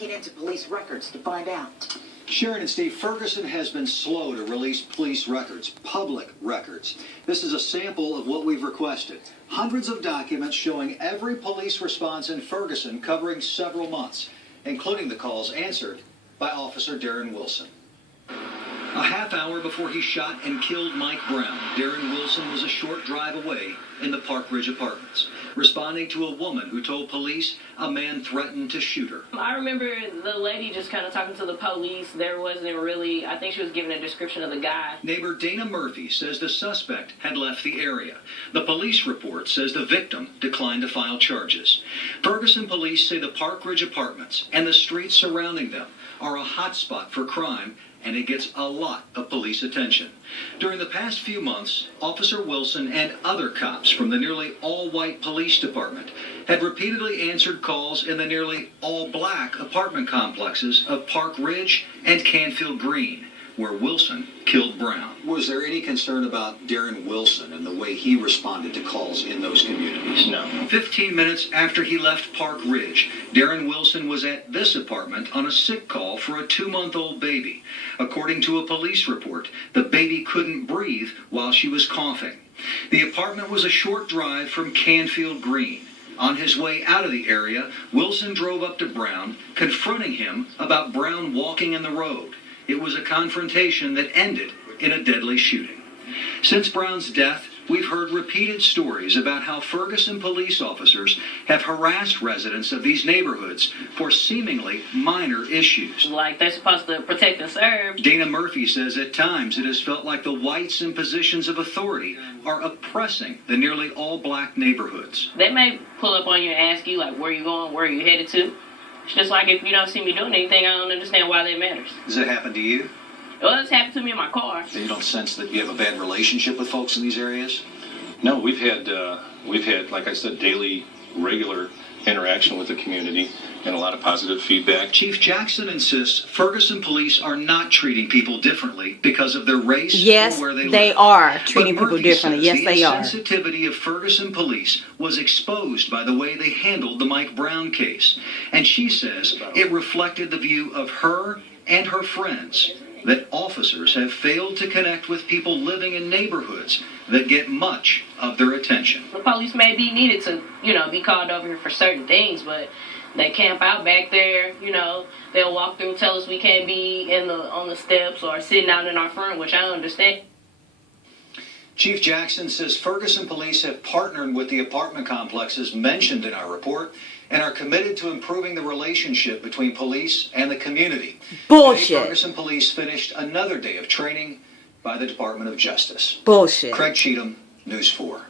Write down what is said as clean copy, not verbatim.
digging into police records to find out. Sharon and Steve, Ferguson has been slow to release police records, public records. This is a sample of what we've requested. Hundreds of documents showing every police response in Ferguson covering several months, including the calls answered by Officer Darren Wilson. A half hour before he shot and killed Mike Brown, Darren Wilson was a short drive away in the Park Ridge Apartments, responding to a woman who told police a man threatened to shoot her. I remember the lady just kind of talking to the police. There wasn't really, I think she was giving a description of the guy. Neighbor Dana Murphy says the suspect had left the area. The police report says the victim declined to file charges. Ferguson police say the Park Ridge Apartments and the streets surrounding them are a hotspot for crime, and it gets a lot of police attention. During the past few months, Officer Wilson and other cops from the nearly all-white police department had repeatedly answered calls in the nearly all-black apartment complexes of Park Ridge and Canfield Green, where Wilson killed Brown. Was there any concern about Darren Wilson and the way he responded to calls in those communities? No. 15 minutes after he left Park Ridge, Darren Wilson was at this apartment on a sick call for a 2-month-old baby. According to a police report, the baby couldn't breathe while she was coughing. The apartment was a short drive from Canfield Green. On his way out of the area, Wilson drove up to Brown, confronting him about Brown walking in the road. It was a confrontation that ended in a deadly shooting. Since Brown's death, we've heard repeated stories about how Ferguson police officers have harassed residents of these neighborhoods for seemingly minor issues. Like they're supposed to protect and serve. Dana Murphy says at times it has felt like the whites in positions of authority are oppressing the nearly all-black neighborhoods. They may pull up on you and ask you, like, where you going, where you headed to. It's just like if you don't see me doing anything, I don't understand why that matters. Does that happen to you? Well, it's happened to me in my car. So you don't sense that you have a bad relationship with folks in these areas? No, we've had, like I said, daily, regular interaction with the community and a lot of positive feedback. Chief Jackson insists Ferguson police are not treating people differently because of their race or where they live. They are treating But people Murphy differently. says Yes, they are. The insensitivity of Ferguson police was exposed by the way they handled the Mike Brown case. And she says it reflected the view of her and her friends that officers have failed to connect with people living in neighborhoods that get much of their attention. The police may be needed to, be called over here for certain things, but they camp out back there, they'll walk through and tell us we can't be on the steps or sitting out in our front, which I understand. Chief Jackson says Ferguson police have partnered with the apartment complexes mentioned in our report and are committed to improving the relationship between police and the community. Bullshit. Today, Ferguson police finished another day of training by the Department of Justice. Bullshit. Craig Cheatham, News 4.